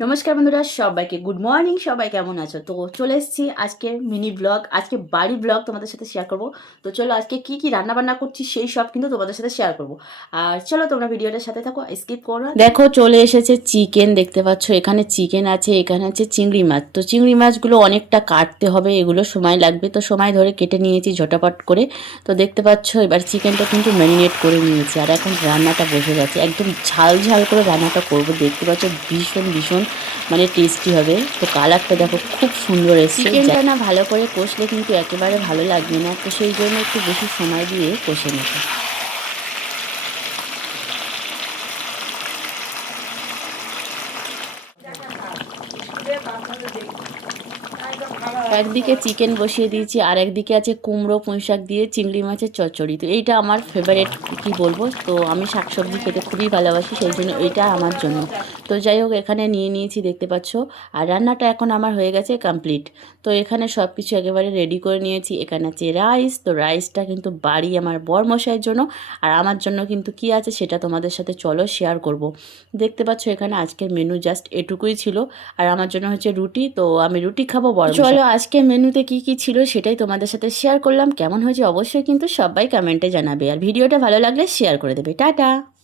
নমস্কার বন্ধুরা, সবাইকে গুড মর্নিং। সবাই কেমন আছো? তো চলে এসেছি আজকে মিনি ব্লগ, আজকে বাড়ি ব্লগ তোমাদের সাথে শেয়ার করব। তো চলো আজকে কি কি রান্না বান্না করছি সেই সব কিন্তু তোমাদের সাথে শেয়ার করব। আর চলো তোমরা ভিডিওটার সাথে থাকো, স্কিপ করো না। দেখো চলে এসেছে চিকেন, দেখতে পাচ্ছ এখানে চিকেন আছে, এখানে আছে চিংড়ি মাছ। তো চিংড়ি মাছগুলো অনেকটা কাটতে হবে, এগুলো সময় লাগবে, তো সময় ধরে কেটে নিয়েছি ঝটাপট করে। তো দেখতে পাচ্ছ এবার চিকেনটা কিন্তু ম্যারিনেট করে নিয়েছি, আর এখন রান্নাটা বসে গেছে, একদম ঝাল ঝাল করে রান্নাটা করব। দেখতে পাচ্ছ ভীষণ ভীষণ মানে টেস্টি হবে। তো কালারটা দেখো খুব সুন্দর এসছে। চিকেনটা না ভালো করে কষলে কিন্তু একেবারে ভালো লাগবে না, তো সেই জন্য একটু বেশি সময় দিয়ে কষে নেবো। একদিকে চিকেন বসিয়ে দিয়েছি, আর একদিকে আছে কুমড়ো পুঁইশাক দিয়ে চিংড়ি মাছের চচ্চড়ি। তো এইটা আমার ফেভারিট, কি বলবো, তো আমি শাকসবজি খেতে খুবই ভালোবাসি, সেই জন্য এইটা আমার জন্য। তো যাই হোক, এখানে নিয়ে নিয়েছি দেখতে পাচ্ছ, আর রান্নাটা এখন আমার হয়ে গেছে কমপ্লিট। তো এখানে সব কিছু একেবারে রেডি করে নিয়েছি। এখানে আছে রাইস, তো রাইসটা কিন্তু বাড়ি আমার বরমশাইয়ের জন্য, আর আমার জন্য কিন্তু কি আছে সেটা তোমাদের সাথে চলো শেয়ার করব। দেখতে পাচ্ছ এখানে আজকের মেনু জাস্ট এটুকুই ছিল, আর আমার জন্য হচ্ছে রুটি, তো আমি রুটি খাবো। চলো আজকে মেনুতে কি কি ছিল সেটাই তোমাদের সাথে শেয়ার করলাম। কেমন হয়েছে অবশ্যই কিন্তু সবাই কমেন্টে জানাবে, আর ভিডিওটা ভালো লাগলে শেয়ার করে দেবে। টাটা।